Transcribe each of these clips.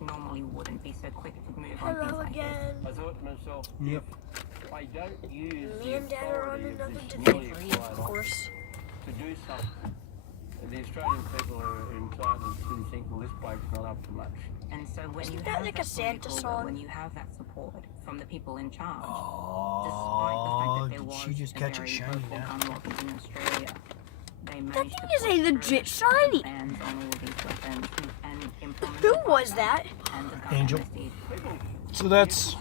normally wouldn't be so quick to move on things Hello like again. this. I thought to myself, Yep. if I don't use Me and the Dad are on authority of another this delivery, newly of acquired course. to do something, the Australian people are entitled to think, well, this bloke's not up to much. And so when Isn't you that have like that a Santa political- song? when you have that support from the people in charge, Oh, despite the fact that there did was she just a catch it very shiny vocal now? gun lobby in Australia, they managed thing to is push a through legit shiny. bans on all of these weapons and implement Who the was gun that? and the gun Angel. amnesty. So that's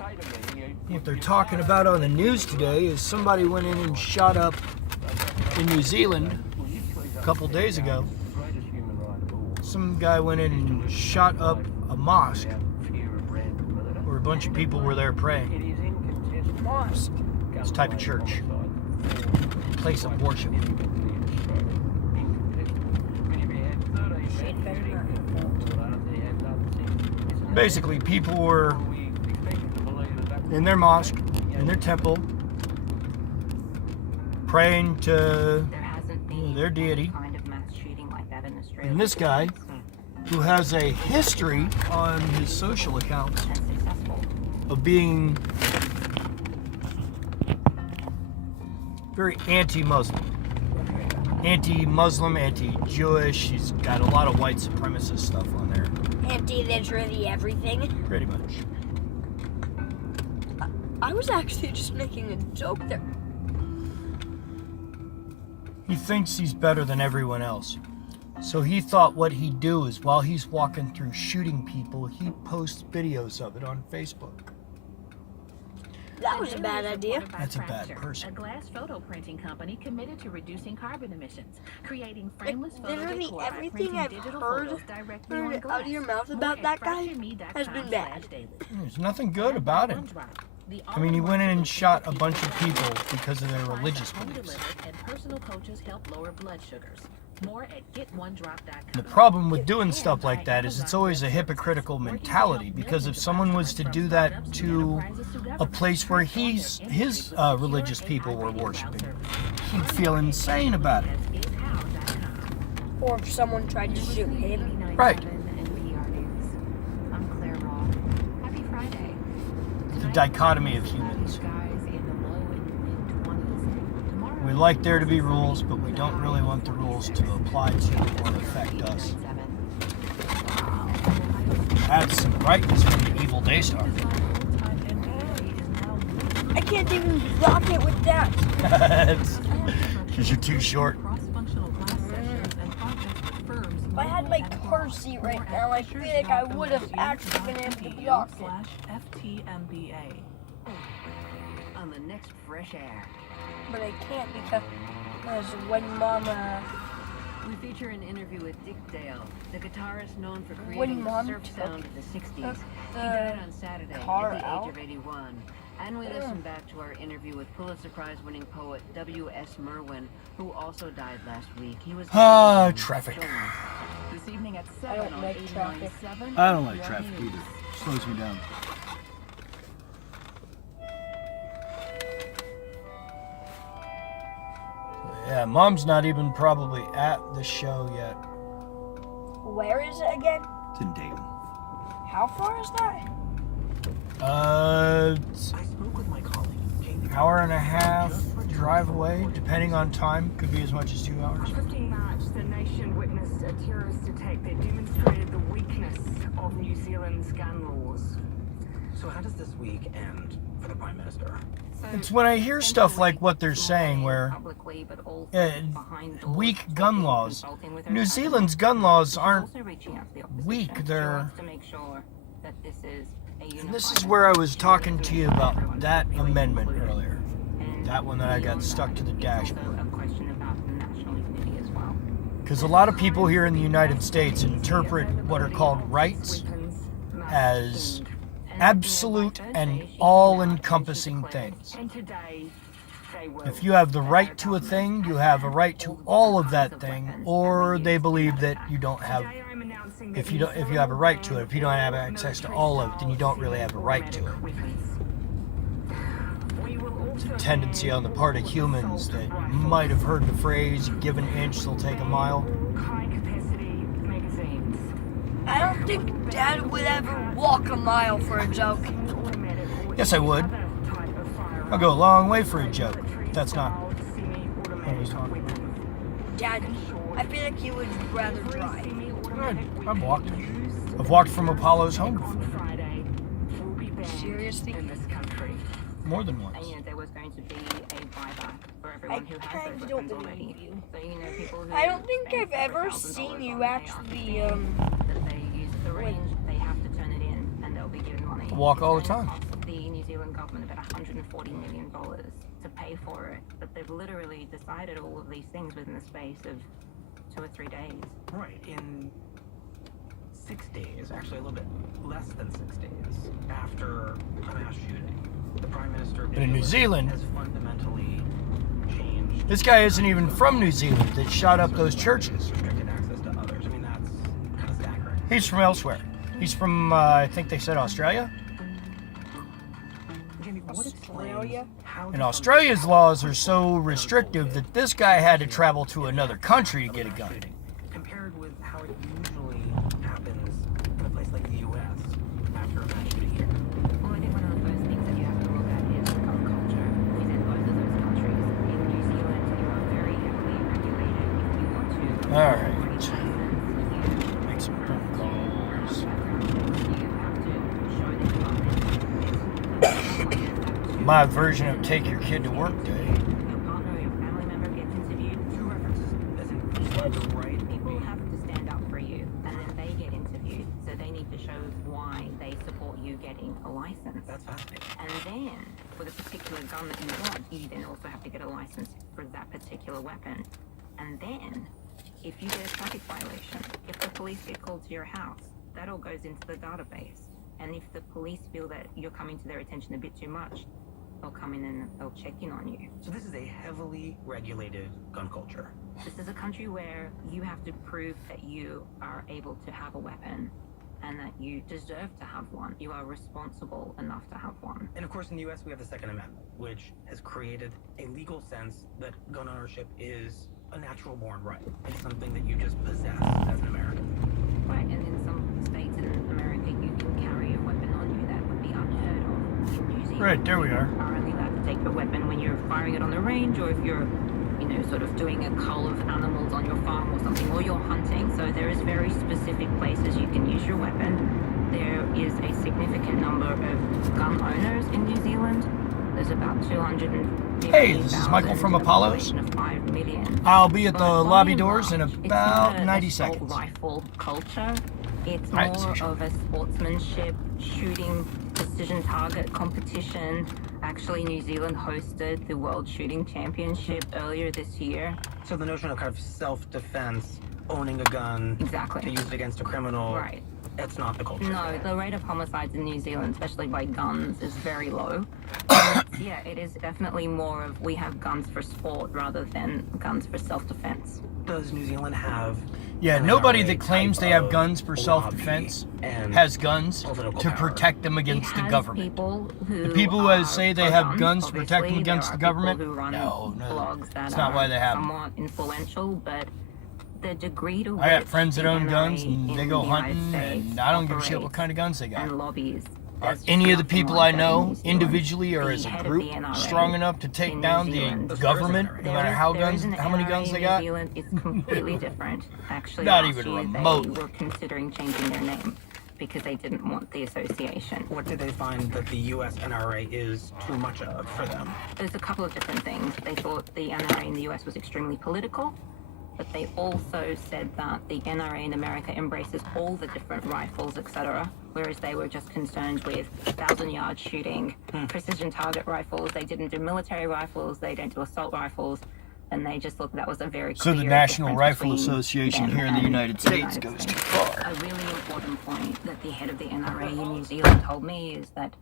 what they're talking about on the news today. Is somebody went in and shot up in New Zealand a couple days ago. Some guy went in and shot up a mosque where a bunch of people were there praying. Mosque. It's a type of church, place of worship. Shit better not. Basically, people were in their mosque, in their temple, praying to There hasn't been their deity. kind of mass shooting like that in Australia. And this guy, who has a history on his social accounts and successful. of being very anti-Muslim, anti-Jewish. He's got a lot of white supremacist stuff on there, Anti-literally everything. pretty much. I was actually just making a joke there. He thinks he's better than everyone else. So he thought what he'd do is while he's walking through shooting people, he posts videos of it on Facebook. That was a bad idea. That's a bad person. A glass photo printing company committed to reducing carbon emissions, creating Like, frameless photo literally decor by everything printing I've digital heard photos directly on out glass. of your mouth More about at that guy fractionme.com has been bad. /daily. There's nothing good about it. I mean, he went in and shot a bunch of people because of their religious beliefs. And personal coaches help lower blood sugars. More at getOneDrop.com. The problem with doing stuff like that is it's always a hypocritical mentality, because if someone was to do that to a place where his religious people were worshiping, he'd feel insane about it. Or if someone tried to shoot him. Right. I'm Claire Raw. Happy Friday. The dichotomy of humans. We like there to be rules, but we don't really want the rules to apply to or affect us. That's some brightness from the evil Daystar. I can't even block it with that. That's because you're too short. If I had my car seat right now, I feel like I would have actually been able to block it. /FTMBA. On the next Fresh Air. But I can't because when Mama... We feature an interview with Dick Dale, the guitarist known for When creating the Mom surf took sound of the 60s. He the died on Saturday at car the age out? of 81. And we listen back to our interview with Pulitzer Prize-winning poet W.S. Merwin, who also died last week. He was Traffic. this evening at I 7 don't on like traffic. 89.7. I don't like traffic either. Slows me down. Yeah, Mom's not even probably at the show yet. Where is it again? It's in Dayton. How far is that? It's I spoke with my colleague, Jamie. hour and a half drive away, depending on time. Could be as much as 2 hours. On 15 March, the nation witnessed a terrorist attack that demonstrated the weakness of New Zealand's gun laws. So how does this week end for the Prime Minister? It's when I hear stuff like what they're saying, where weak gun laws. New Zealand's gun laws aren't weak. They're. And this is where I was talking to you about that amendment earlier. That one that I got stuck to the dashboard. Because a lot of people here in the United States interpret what are called rights as absolute and all-encompassing things. And today, they will. If you have the right to a thing, you have a right to all of that thing, or they believe that you don't have. Today I'm announcing that If you have a right to it, if you don't have access to all of it, then you don't really have a right to it. It's a tendency on the part of humans that you might have heard the phrase, "Give an inch, they'll take a mile." High capacity magazines. I don't think Dad would ever walk a mile for a joke. Yes, I would. I'll go a long way for a joke. That's not what I was talking about. Dad, I feel like you would rather drive. I've walked. I've walked from Apollo's home before. Seriously? More than once. And there was going to be a buyback for I everyone who has kind those of don't weapons already. believe you. So people who I don't think spend I've ever $100,000 seen you on actually, AR-15 that they use at the range, they have to turn it in and they'll be given money. I walk all the It's going time. to cost the New Zealand government about $140 million to pay for it, but they've literally decided all of these things within the space of 2 or 3 days. Right, in 6 days, actually a little bit less than 6 days, after a mass shooting, the Prime Minister of But in New Zealand, has fundamentally changed. this guy isn't even from New Zealand that shot up those churches. Restricted access to others. I mean, that's kind of staggering. He's from elsewhere. He's from, I think they said Australia. Jamie, what Australia? explains how And the Australia's laws are so restrictive that this guy had to travel to another country to get a gun. compared with how it usually happens in a place like the U.S. after a mass shooting here. Well, I think one of the first things that you have to look at is the gun culture within both of those countries. In New Zealand, you are very heavily regulated if you want to. All right. license, you Make some phone calls. you have to show that you are My version of take your kid to work day. your partner or your family member gets interviewed. Two references. As in, you have the right. People have to stand up for you, and then they get interviewed. So they need to show why they support you getting a license. That's fascinating. And then, for the particular gun that you want, you then also have to get a license for that particular weapon. And then, if you get a traffic violation, if the police get called to your house, that all goes into the database. And if the police feel that you're coming to their attention a bit too much, they'll come in and they'll check in on you. So this is a heavily regulated gun culture. This is a country where you have to prove that you are able to have a weapon and that you deserve to have one. You are responsible enough to have one. And of course, in the U.S., we have the Second Amendment, which has created a legal sense that gun ownership is a natural-born right. It's something that you just possess as an American. Right, and in some states in America, you can carry a weapon on you that would be unheard of in New Zealand. Right, there we are. You are only allowed to take the weapon when you're firing it on the range, or if you're, sort of doing a cull of animals on your farm or something, or you're hunting. So there is very specific places you can use your weapon. There is a significant number of gun owners in New Zealand. There's about 250,000. Hey, this is Michael from with a Apollo's. population of 5 million. I'll be at the But by lobby and doors in large, it's about not 90 an assault seconds. rifle culture. It's Right, more sure. of a sportsmanship shooting precision target competition. Actually, New Zealand hosted the World Shooting Championship earlier this year. So the notion of kind of self-defense, owning a gun to Exactly. use it against a criminal, Right. that's not the culture. No, the rate of homicides in New Zealand, especially by guns, is very low. Yeah, it is definitely more of we have guns for sport rather than guns for self-defense. Does New Zealand have Yeah, an nobody NRA that claims type they have of guns for lobby self-defense and has guns political to power? protect them against It the has government. People who The people who are say they pro have guns to protect them obviously. against There the are people government? who run No, blogs that that's not why they have them. somewhat influential, but the degree to I got which friends that the own guns NRA and they in go the United hunting States and I don't give a shit what operates kind of guns they got. and lobbies. Are There's just any of the nothing people like I that in know New Zealand. individually or The as a head of group the NRA strong enough to take in down New the Zealand. government, no matter how There is guns, an how many NRA guns in they New got? Zealand. It's completely different. Actually, Not last even year remotely. they were considering changing their name because they didn't want the association. What did they find that the U.S. NRA is too much of for them? There's a couple of different things. They thought the NRA in the US was extremely political, but they also said that the NRA in America embraces all the different rifles, etc., whereas they were just concerned with 1,000-yard shooting, precision target rifles. They didn't do military rifles, they don't do assault rifles, and they just thought that was a very So the clear National difference Rifle between Association them here in the and United States goes too far. A really important point that the head of the NRA in New Zealand told me is that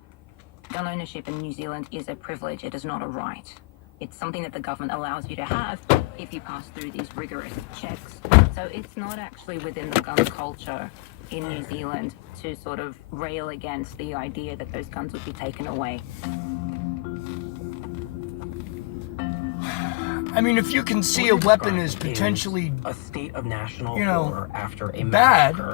gun ownership in New Zealand is a privilege, it is not a right. It's something that the government allows you to have if you pass through these rigorous checks. So it's not actually within the gun culture in New Zealand to sort of rail against the idea that those guns would be taken away. I mean, if you can see a weapon as potentially a state of national you know, horror after a bad, massacre.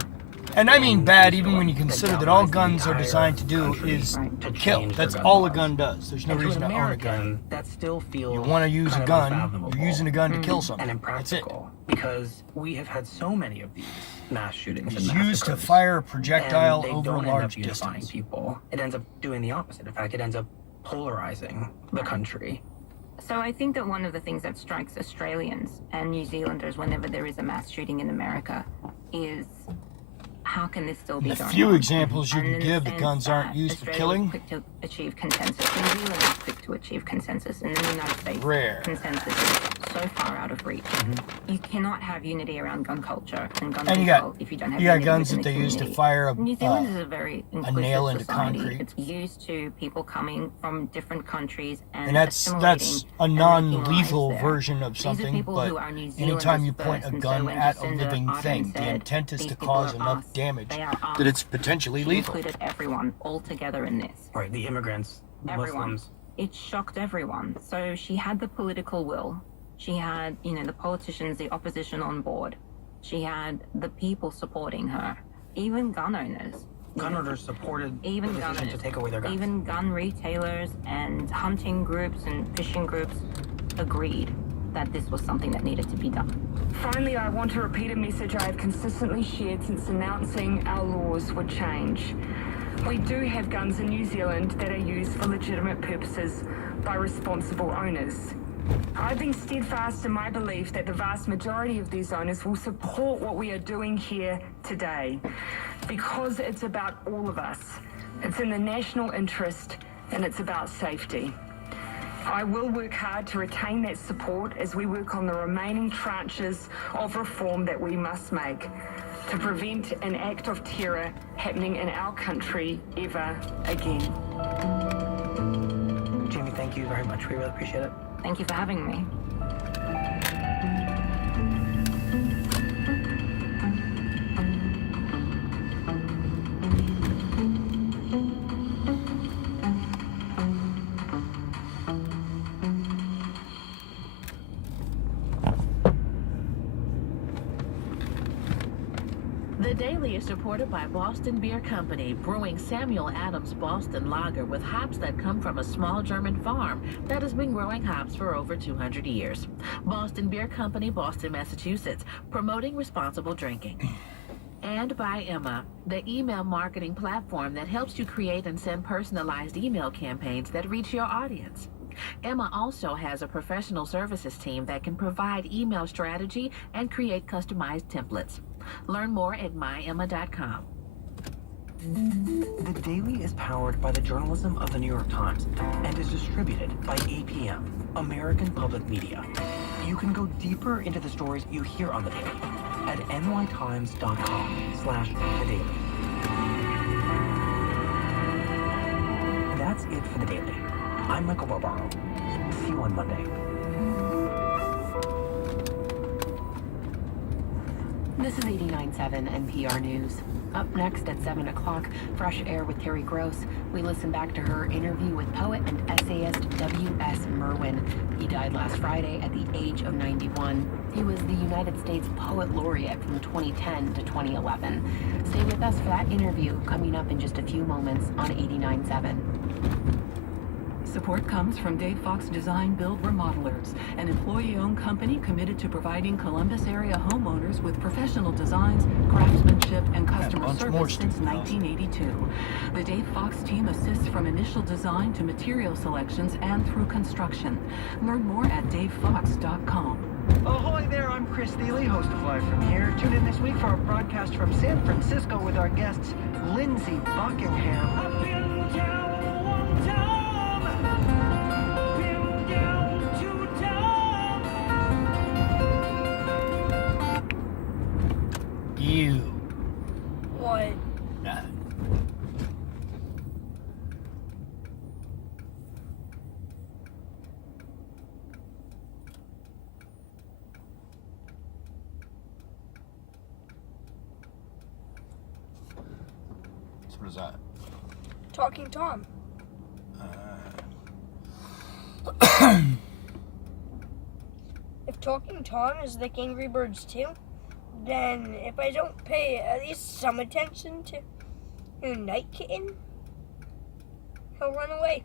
And I mean in bad New even when you Zealand consider that that all galvanized the guns are entire designed to do country is to kill. change That's their all a laws. gun does. There's no And reason to to an own a gun. American, that still feels You want to use a kind of gun, unfathomable you're using a gun to kill something. and That's it. impractical because we have had so many of these mass shootings It's and used to massacres, fire a projectile and they over a don't end up large unifying distance. people. It ends up doing the opposite. In fact, it ends up polarizing the country. So I think that one of the things that strikes Australians and New Zealanders whenever there is a mass shooting in America is how can this still be The going few on? examples you And can in the give that sense guns aren't that used for Australia was killing, quick to achieve consensus. New Zealand was quick to achieve consensus, and in the United States, rare. consensus is so far out of reach. You cannot have unity around gun culture and gun And you control got- if you don't have You got unity guns within that the they use to community. fire New Zealand is a very inclusive nail into society. concrete. It's used to people coming from different countries and that's assimilating a and making non-lethal lives there. version of These are something, people but who are New anytime you Zealanders point a first, and gun so when at a Jacinda living Ardern thing, the said, intent is "These to people cause are enough us, damage they are that it's us," potentially she lethal. included everyone all together in this. Right, the immigrants, the Everyone. Muslims. It shocked everyone. So she had the political will. She had, the politicians, the opposition on board. She had the people supporting her. Even gun owners. Gun owners supported Even the gun decision to owners. take away their guns. Even gun retailers and hunting groups and fishing groups agreed that this was something that needed to be done. Finally, I want to repeat a message I have consistently shared since announcing our laws would change. We do have guns in New Zealand that are used for legitimate purposes by responsible owners. I've been steadfast in my belief that the vast majority of these owners will support what we are doing here today, because it's about all of us. It's in the national interest, and it's about safety. I will work hard to retain that support as we work on the remaining tranches of reform that we must make to prevent an act of terror happening in our country ever again. Jamie, thank you very much. We really appreciate it. Thank you for having me. The Daily is supported by Boston Beer Company, brewing Samuel Adams Boston Lager with hops that come from a small German farm that has been growing hops for over 200 years. Boston Beer Company, Boston, Massachusetts, promoting responsible drinking. And by Emma, the email marketing platform that helps you create and send personalized email campaigns that reach your audience. Emma also has a professional services team that can provide email strategy and create customized templates. Learn more at myemma.com. The Daily is powered by the journalism of the New York Times and is distributed by APM, American Public Media. You can go deeper into the stories you hear on The Daily at nytimes.com/thedaily. That's it for The Daily. I'm Michael Barbaro. See you on Monday. This is 89.7 NPR News. Up next at 7 o'clock, Fresh Air with Terry Gross. We listen back to her interview with poet and essayist W.S. Merwin. He died last Friday at the age of 91. He was the United States Poet Laureate from 2010 to 2011. Stay with us for that interview coming up in just a few moments on 89.7. Support comes from Dave Fox Design Build Remodelers, an employee-owned company committed to providing Columbus area homeowners with professional designs, craftsmanship, and customer service since 1982. The Dave Fox team assists from initial design to material selections and through construction. Learn more at davefox.com. Ahoy there, I'm Chris Thiele, host of Live From Here. Tune in this week for a broadcast from San Francisco with our guests Lindsey Buckingham. You. What? Nothing. So what is that? Talking Tom. If Talking Tom is like Angry Birds 2, then if I don't pay at least some attention to Night Kitten, he'll run away.